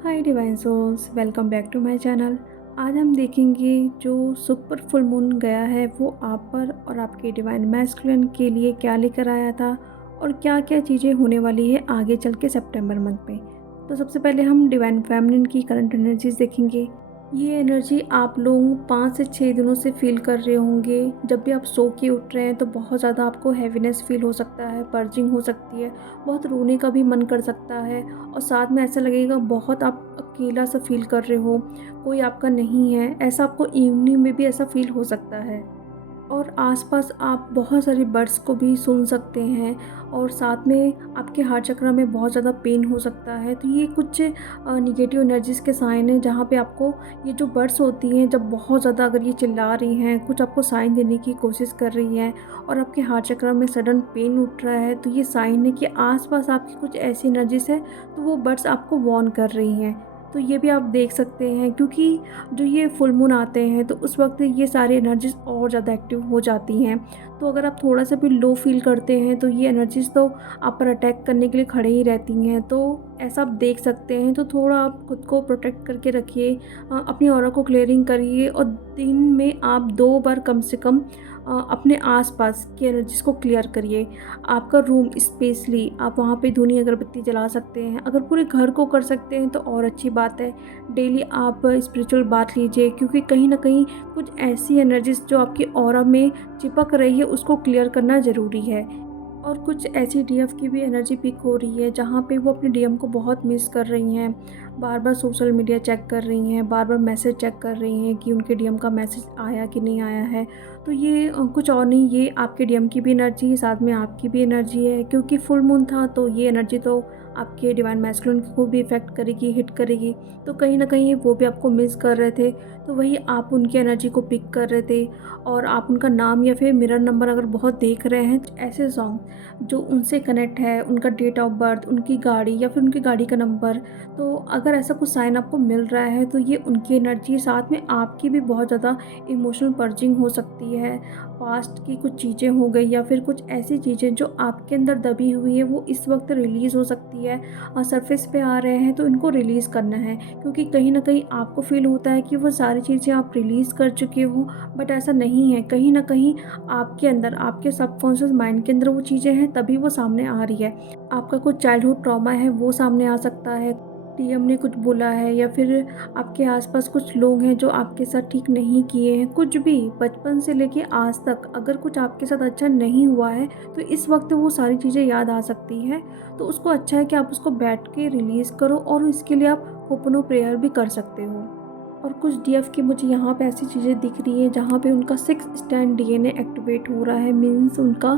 Hi divine souls, welcome back to my channel. आज हम देखेंगे जो सुपर फुल मून गया है वो आप पर और आपके डिवाइन मैस्कुलिन के लिए क्या लेकर आया था और क्या क्या चीज़ें होने वाली है आगे चल के सितंबर मंथ में। तो सबसे पहले हम डिवाइन फेमिनिन की करंट एनर्जीज देखेंगे। ये एनर्जी आप लोग 5 से 6 दिनों से फील कर रहे होंगे। जब भी आप सो के उठ रहे हैं तो बहुत ज़्यादा आपको हैवीनेस फील हो सकता है, पर्जिंग हो सकती है, बहुत रोने का भी मन कर सकता है और साथ में ऐसा लगेगा बहुत आप अकेला सा फील कर रहे हो, कोई आपका नहीं है। ऐसा आपको इवनिंग में भी ऐसा फील हो सकता है और आसपास आप बहुत सारी बर्ड्स को भी सुन सकते हैं और साथ में आपके हार्ट चक्र में बहुत ज़्यादा पेन हो सकता है। तो ये कुछ निगेटिव एनर्जीज़ के साइन हैं जहाँ पे आपको ये जो बर्ड्स होती हैं जब बहुत ज़्यादा अगर ये चिल्ला रही हैं, कुछ आपको साइन देने की कोशिश कर रही हैं और आपके हार्ट चक्र में सडन पेन उठ रहा है, तो ये साइन है कि आसपास आपकी कुछ ऐसी एनर्जीज़ है, तो वो बर्ड्स आपको वार्न कर रही हैं। तो ये भी आप देख सकते हैं क्योंकि जो ये फुल मून आते हैं तो उस वक्त ये सारी एनर्जीज़ और ज़्यादा एक्टिव हो जाती हैं। तो अगर आप थोड़ा सा भी लो फील करते हैं तो ये एनर्जीज़ तो आप पर अटैक करने के लिए खड़े ही रहती हैं। तो ऐसा आप देख सकते हैं, तो थोड़ा आप खुद को प्रोटेक्ट करके रखिए, अपनी ऑरा को क्लियरिंग करिए और दिन में आप 2 बार कम से कम अपने आसपास की एनर्जीज़ को क्लियर करिए। आपका रूम स्पेशली आप वहाँ पे धूनी अगरबत्ती जला सकते हैं। अगर पूरे घर को कर सकते हैं तो और अच्छी बात है। डेली आप स्पिरिचुअल बात लीजिए क्योंकि कहीं न कहीं कुछ ऐसी एनर्जीज़ जो आपकी ऑरा में चिपक रही है उसको क्लियर करना ज़रूरी है। और कुछ ऐसी डीएफ की भी एनर्जी पिक हो रही है जहाँ पे वो अपने डीएम को बहुत मिस कर रही हैं, बार-बार सोशल मीडिया चेक कर रही हैं, बार-बार मैसेज चेक कर रही हैं कि उनके डीएम का मैसेज आया कि नहीं आया है। तो ये कुछ और नहीं, ये आपके डीएम की भी एनर्जी है, साथ में आपकी भी एनर्जी है क्योंकि फुल मून था तो ये एनर्जी तो आपके डिवाइन मैस्कुलिन को भी इफ़ेक्ट करेगी, हिट करेगी। तो कहीं न कहीं वो भी आपको मिस कर रहे थे, तो वही आप उनकी एनर्जी को पिक कर रहे थे और आप उनका नाम या फिर मिरर नंबर अगर बहुत देख रहे हैं, तो ऐसे सॉन्ग जो उनसे कनेक्ट है, उनका डेट ऑफ बर्थ, उनकी गाड़ी या फिर उनकी गाड़ी का नंबर, तो अगर ऐसा कुछ साइन आपको मिल रहा है तो ये उनकी एनर्जी, साथ में आपकी भी बहुत ज़्यादा इमोशनल पर्जिंग हो सकती है। पास्ट की कुछ चीज़ें हो गई या फिर कुछ ऐसी चीज़ें जो आपके अंदर दबी हुई है वो इस वक्त रिलीज़ हो सकती है और सरफेस पे आ रहे हैं, तो इनको रिलीज़ करना है क्योंकि कहीं ना कहीं आपको फील होता है कि वो सारी चीज़ें आप रिलीज़ कर चुके हो, बट ऐसा नहीं है। कहीं ना कहीं आपके अंदर, आपके सबकॉन्शियस माइंड के अंदर वो चीज़ें हैं तभी वो सामने आ रही है। आपका कुछ चाइल्डहुड ट्रॉमा है वो सामने आ सकता है, डीएम ने कुछ बोला है या फिर आपके आसपास कुछ लोग हैं जो आपके साथ ठीक नहीं किए हैं, कुछ भी बचपन से लेके आज तक अगर कुछ आपके साथ अच्छा नहीं हुआ है तो इस वक्त वो सारी चीज़ें याद आ सकती हैं। तो उसको अच्छा है कि आप उसको बैठ के रिलीज़ करो और इसके लिए आप ओपन प्रेयर भी कर सकते हो। और कुछ डीएफ की मुझे यहाँ पे ऐसी चीज़ें दिख रही हैं जहाँ पे उनका 6 स्टैंड डीएनए एक्टिवेट हो रहा है, मीन्स उनका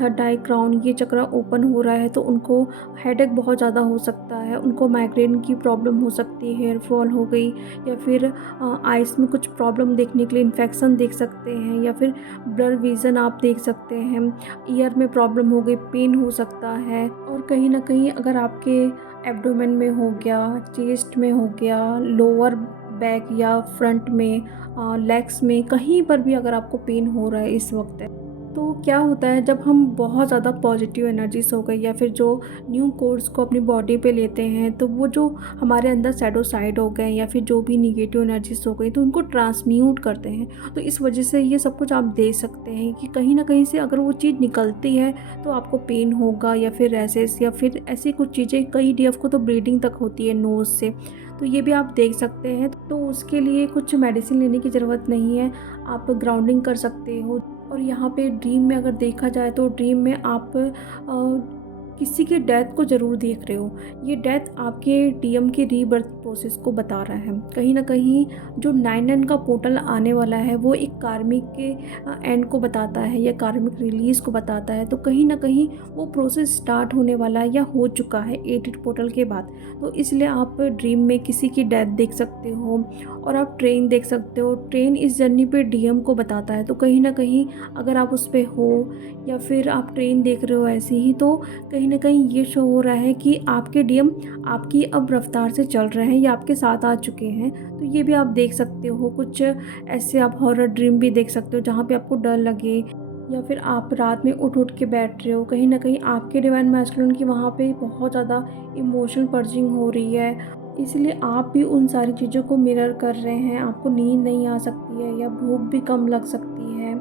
थर्ड आई क्राउन ये चक्र ओपन हो रहा है, तो उनको हेडेक बहुत ज़्यादा हो सकता है, उनको माइग्रेन की प्रॉब्लम हो सकती है, हेयर फॉल हो गई या फिर आइस में कुछ प्रॉब्लम देखने के लिए इन्फेक्शन देख सकते हैं या फिर ब्लर विज़न आप देख सकते हैं, ईयर में प्रॉब्लम हो गई, पेन हो सकता है। और कहीं ना कहीं अगर आपके एब्डोमेन में हो गया, चेस्ट में हो गया, लोअर बैक या फ्रंट में, लेग्स में, कहीं पर भी अगर आपको पेन हो रहा है इस वक्त, तो क्या होता है जब हम बहुत ज़्यादा पॉजिटिव एनर्जीज हो गई या फिर जो न्यू कोड्स को अपनी बॉडी पे लेते हैं तो वो जो हमारे अंदर सैडो साइड हो गए या फिर जो भी निगेटिव एनर्जीज हो गई तो उनको ट्रांसम्यूट करते हैं। तो इस वजह से ये सब कुछ आप देख सकते हैं कि कहीं ना कहीं से अगर वो चीज़ निकलती है तो आपको पेन होगा या फिर रैसेस या फिर ऐसी कुछ चीज़ें, कई डीएफ को तो ब्लीडिंग तक होती है नोज़ से। तो ये भी आप देख सकते हैं, तो उसके लिए कुछ मेडिसिन लेने की ज़रूरत नहीं है, आप ग्राउंडिंग कर सकते हो। और यहाँ पे ड्रीम में अगर देखा जाए तो ड्रीम में आप किसी की डेथ को ज़रूर देख रहे हो। ये डेथ आपके डीएम के रीबर्थ प्रोसेस को बता रहा है। कहीं ना कहीं जो 9-9 का पोर्टल आने वाला है वो एक कार्मिक के एंड को बताता है या कार्मिक रिलीज़ को बताता है। तो कहीं ना कहीं वो प्रोसेस स्टार्ट होने वाला है या हो चुका है 8 पोर्टल के बाद। तो इसलिए आप ड्रीम में किसी की डेथ देख सकते हो और आप ट्रेन देख सकते हो। ट्रेन इस जर्नी पे डीएम को बताता है, तो कहीं ना कहीं अगर आप उस पर हो या फिर आप ट्रेन देख रहे हो ऐसे ही, तो कहीं ना कहीं ये शो हो रहा है कि आपके डीएम आपकी अब रफ्तार से चल रहे हैं या आपके साथ आ चुके हैं। तो ये भी आप देख सकते हो। कुछ ऐसे आप हॉरर ड्रीम भी देख सकते हो जहाँ पे आपको डर लगे या फिर आप रात में उठ उठ के बैठ रहे हो, कहीं ना कहीं आपके डिवाइन मैस्कुलिन की वहाँ पे बहुत ज़्यादा इमोशनल पर्जिंग हो रही है। इसलिए आप भी उन सारी चीज़ों को मिरर कर रहे हैं। आपको नींद नहीं आ सकती है या भूख भी कम लग सकती है,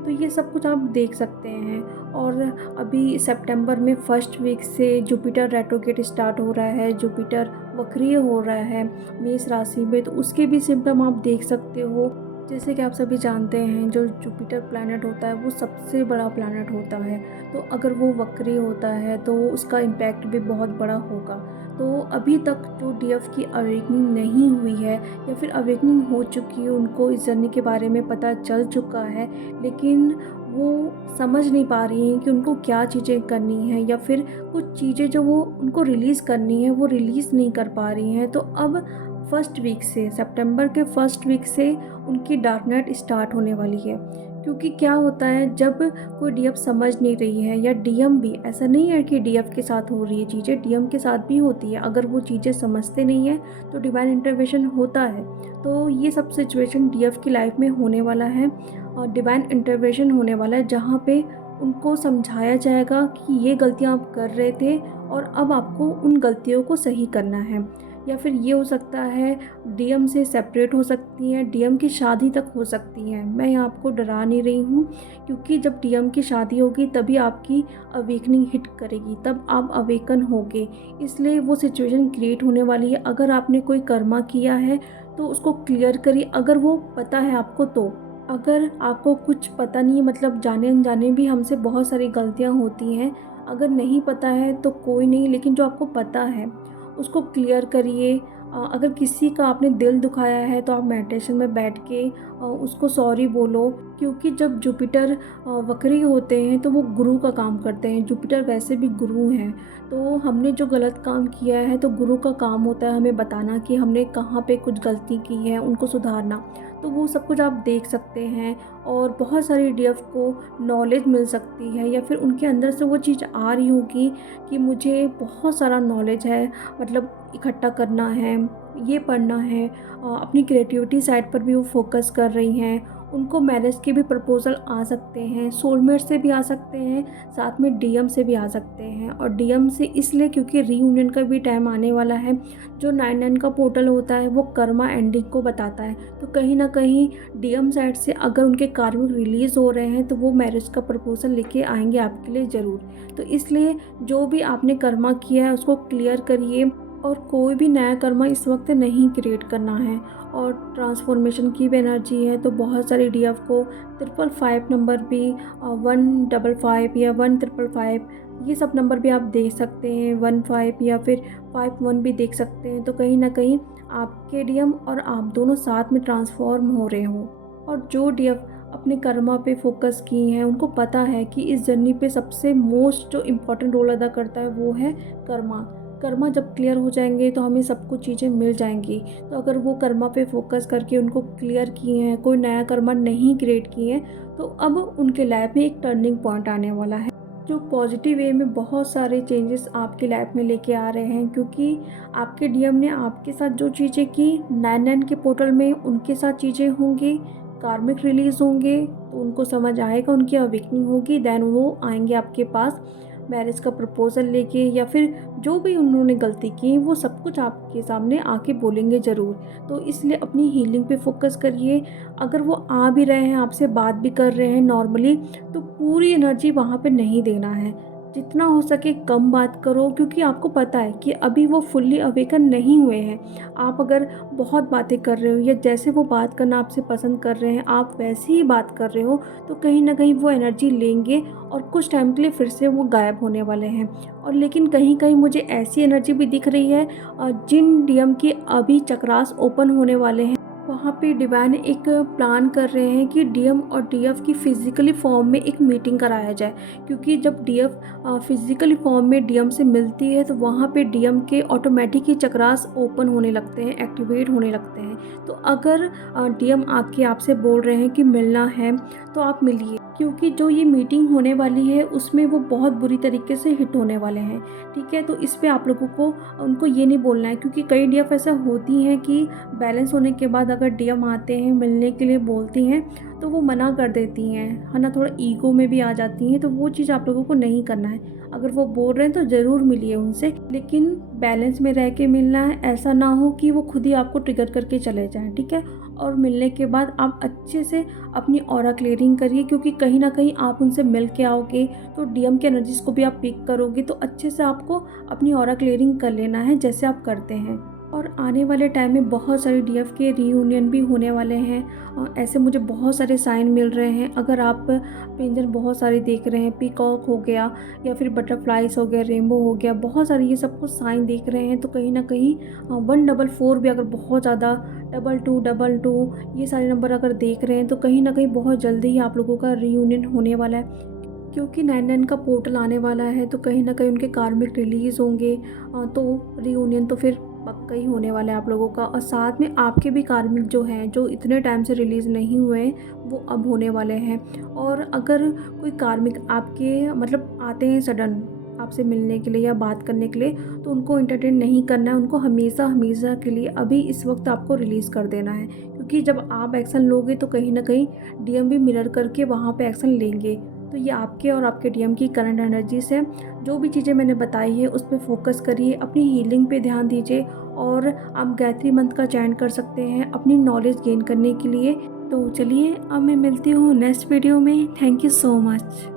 तो ये सब कुछ आप देख सकते हैं। और अभी सितंबर में फर्स्ट वीक से जुपिटर रेट्रोग्रेड स्टार्ट हो रहा है, जुपिटर वक्रीय हो रहा है मेष राशि में, तो उसके भी सिम्टम आप देख सकते हो। जैसे कि आप सभी जानते हैं, जो जुपिटर प्लैनेट होता है वो सबसे बड़ा प्लैनेट होता है, तो अगर वो वक्री होता है तो उसका इम्पैक्ट भी बहुत बड़ा होगा। तो अभी तक जो डीएफ की अवेकनिंग नहीं हुई है या फिर अवेकनिंग हो चुकी है, उनको इस जर्नी के बारे में पता चल चुका है, लेकिन वो समझ नहीं पा रही हैं कि उनको क्या चीज़ें करनी है, या फिर कुछ चीज़ें जो वो उनको रिलीज़ करनी है वो रिलीज़ नहीं कर पा रही हैं। तो अब फर्स्ट वीक से, सितंबर के फर्स्ट वीक से उनकी डार्क नाइट स्टार्ट होने वाली है। क्योंकि क्या होता है, जब कोई डीएफ समझ नहीं रही है, या डीएम भी, ऐसा नहीं है कि डीएफ के साथ हो रही है चीज़ें, डीएम के साथ भी होती है। अगर वो चीज़ें समझते नहीं है तो डिवाइन इंटरवेंशन होता है। तो ये सब सिचुएशन डीएफ की लाइफ में होने वाला है, और डिवाइन इंटरवेंशन होने वाला है, जहाँ पे उनको समझाया जाएगा कि ये गलतियाँ आप कर रहे थे और अब आपको उन गलतियों को सही करना है। या फिर ये हो सकता है डीएम से सेपरेट हो सकती हैं, डीएम की शादी तक हो सकती हैं। मैं यहाँ आपको डरा नहीं रही हूँ, क्योंकि जब डीएम की शादी होगी तभी आपकी अवेकनिंग हिट करेगी, तब आप अवेकन होगे। इसलिए वो सिचुएशन क्रिएट होने वाली है। अगर आपने कोई कर्मा किया है तो उसको क्लियर करिए, अगर वो पता है आपको तो। अगर आपको कुछ पता नहीं है, मतलब जाने अनजाने भी हमसे बहुत सारी गलतियाँ होती हैं, अगर नहीं पता है तो कोई नहीं, लेकिन जो आपको पता है उसको क्लियर करिए। अगर किसी का आपने दिल दुखाया है तो आप मेडिटेशन में बैठ के उसको सॉरी बोलो, क्योंकि जब जुपिटर वक्री होते हैं तो वो गुरु का काम करते हैं। जुपिटर वैसे भी गुरु हैं, तो हमने जो गलत काम किया है तो गुरु का काम होता है हमें बताना कि हमने कहाँ पे कुछ गलती की है, उनको सुधारना। तो वो सब कुछ आप देख सकते हैं, और बहुत सारी डीएफ को नॉलेज मिल सकती है, या फिर उनके अंदर से वो चीज़ आ रही होगी कि मुझे बहुत सारा नॉलेज है, मतलब इकट्ठा करना है, ये पढ़ना है। अपनी क्रिएटिविटी साइड पर भी वो फोकस कर रही हैं। उनको मैरिज के भी प्रपोज़ल आ सकते हैं, सोलमेट से भी आ सकते हैं, साथ में डीएम से भी आ सकते हैं। और डीएम से इसलिए क्योंकि रीयूनियन का भी टाइम आने वाला है। जो 99 का पोर्टल होता है वो कर्मा एंडिंग को बताता है, तो कहीं ना कहीं डीएम साइड से अगर उनके कार्मिक रिलीज़ हो रहे हैं तो वो मैरिज का प्रपोज़ल लेके आएंगे आपके लिए ज़रूर। तो इसलिए जो भी आपने कर्मा किया है उसको क्लियर करिए, और कोई भी नया कर्मा इस वक्त नहीं क्रिएट करना है। और ट्रांसफॉर्मेशन की भी एनर्जी है, तो बहुत सारी डीएफ को 555 नंबर भी, 155 या 1555, ये सब नंबर भी आप देख सकते हैं, 15 या फिर 51 भी देख सकते हैं। तो कहीं ना कहीं आपके डीएम और आप दोनों साथ में ट्रांसफॉर्म हो रहे हो। और जो डीएफ अपने कर्मा पे फोकस किए हैं उनको पता है कि इस जर्नी पे सबसे मोस्ट जो इम्पोर्टेंट रोल अदा करता है वो है कर्मा। कर्मा जब क्लियर हो जाएंगे तो हमें सब कुछ चीज़ें मिल जाएंगी। तो अगर वो कर्मा पे फोकस करके उनको क्लियर किए हैं, कोई नया कर्मा नहीं क्रिएट किए हैं, तो अब उनके लाइफ में एक टर्निंग पॉइंट आने वाला है, जो पॉजिटिव वे में बहुत सारे चेंजेस आपकी लाइफ में लेके आ रहे हैं। क्योंकि आपके डीएम ने आपके साथ जो चीज़ें की 99 के पोर्टल में, उनके साथ चीज़ें होंगी, कार्मिक रिलीज़ होंगे, तो उनको समझ आएगा, उनकी अवेकनिंग होगी, देन वो आएंगे आपके पास मैरिज का प्रपोज़ल लेके, या फिर जो भी उन्होंने गलती की वो सब कुछ आपके सामने आके बोलेंगे ज़रूर। तो इसलिए अपनी हीलिंग पे फोकस करिए। अगर वो आ भी रहे हैं, आपसे बात भी कर रहे हैं नॉर्मली, तो पूरी एनर्जी वहाँ पे नहीं देना है, जितना हो सके कम बात करो, क्योंकि आपको पता है कि अभी वो फुल्ली अवेकन नहीं हुए हैं। आप अगर बहुत बातें कर रहे हो, या जैसे वो बात करना आपसे पसंद कर रहे हैं आप वैसे ही बात कर रहे हो, तो कहीं ना कहीं वो एनर्जी लेंगे और कुछ टाइम के लिए फिर से वो गायब होने वाले हैं। और लेकिन कहीं कहीं मुझे ऐसी एनर्जी भी दिख रही है, जिन डीएम के अभी चक्रास ओपन होने वाले हैं, वहाँ पे डिवाइन एक प्लान कर रहे हैं कि डीएम और डीएफ की फ़िज़िकली फॉर्म में एक मीटिंग कराया जाए। क्योंकि जब डीएफ फ़िज़िकली फॉर्म में डीएम से मिलती है तो वहाँ पे डीएम के ऑटोमेटिक ही चक्रास ओपन होने लगते हैं, एक्टिवेट होने लगते हैं। तो अगर डीएम आके आपसे बोल रहे हैं कि मिलना है तो आप मिलिए, क्योंकि जो ये मीटिंग होने वाली है उसमें वो बहुत बुरी तरीके से हिट होने वाले हैं। ठीक है, तो इस पे आप लोगों को उनको ये नहीं बोलना है, क्योंकि कई डीएफ ऐसा होती हैं कि बैलेंस होने के बाद अगर डीएम आते हैं मिलने के लिए बोलती हैं तो वो मना कर देती हैं, है ना, थोड़ा ईगो में भी आ जाती हैं। तो वो चीज़ आप लोगों को नहीं करना है। अगर वो बोल रहे हैं तो ज़रूर मिलिए उनसे, लेकिन बैलेंस में रह के मिलना है। ऐसा ना हो कि वो खुद ही आपको ट्रिगर करके चले जाएँ, ठीक है? और मिलने के बाद आप अच्छे से अपनी ऑरा क्लियरिंग करिए, क्योंकि कहीं न कहीं आप उनसे मिल के आओगे तो डीएम की एनर्जीज़ को भी आप पिक करोगे, तो अच्छे से आपको अपनी ऑरा क्लियरिंग कर लेना है जैसे आप करते हैं। और आने वाले टाइम में बहुत सारे डीएफ के रीयूनियन भी होने वाले हैं। ऐसे मुझे बहुत सारे साइन मिल रहे हैं। अगर आप पिंजर बहुत सारे देख रहे हैं, पीकॉक हो गया या फिर बटरफ्लाइज हो गया, रेनबो हो गया, बहुत सारे ये सब कुछ साइन देख रहे हैं, तो कहीं ना कहीं 144 भी अगर बहुत ज़्यादा, 2222 ये सारे नंबर अगर देख रहे हैं, तो कहीं ना कहीं बहुत जल्दी ही आप लोगों का रीयूनियन होने वाला है। क्योंकि 99 का पोर्टल आने वाला है, तो कहीं न कहीं उनके कार्मिक रिलीज़ होंगे। तो रियूनियन तो फिर पक्का ही होने वाला है आप लोगों का। और साथ में आपके भी कार्मिक जो हैं, जो इतने टाइम से रिलीज़ नहीं हुए हैं, वो अब होने वाले हैं। और अगर कोई कार्मिक आपके मतलब आते हैं सडन आपसे मिलने के लिए या बात करने के लिए, तो उनको एंटरटेन नहीं करना है। उनको हमेशा हमेशा के लिए अभी इस वक्त आपको रिलीज़ कर देना है, क्योंकि जब आप एक्शन लोगे तो कहीं न कहीं डीएम भी मिरर करके वहाँ पे एक्शन लेंगे। तो ये आपके और आपके डीएम की करंट एनर्जीज़ है। जो भी चीज़ें मैंने बताई है उस पे फ़ोकस करिए, अपनी हीलिंग पे ध्यान दीजिए, और आप गायत्री मंत्र का चयन कर सकते हैं अपनी नॉलेज गेन करने के लिए। तो चलिए, अब मैं मिलती हूँ नेक्स्ट वीडियो में। Thank you so much.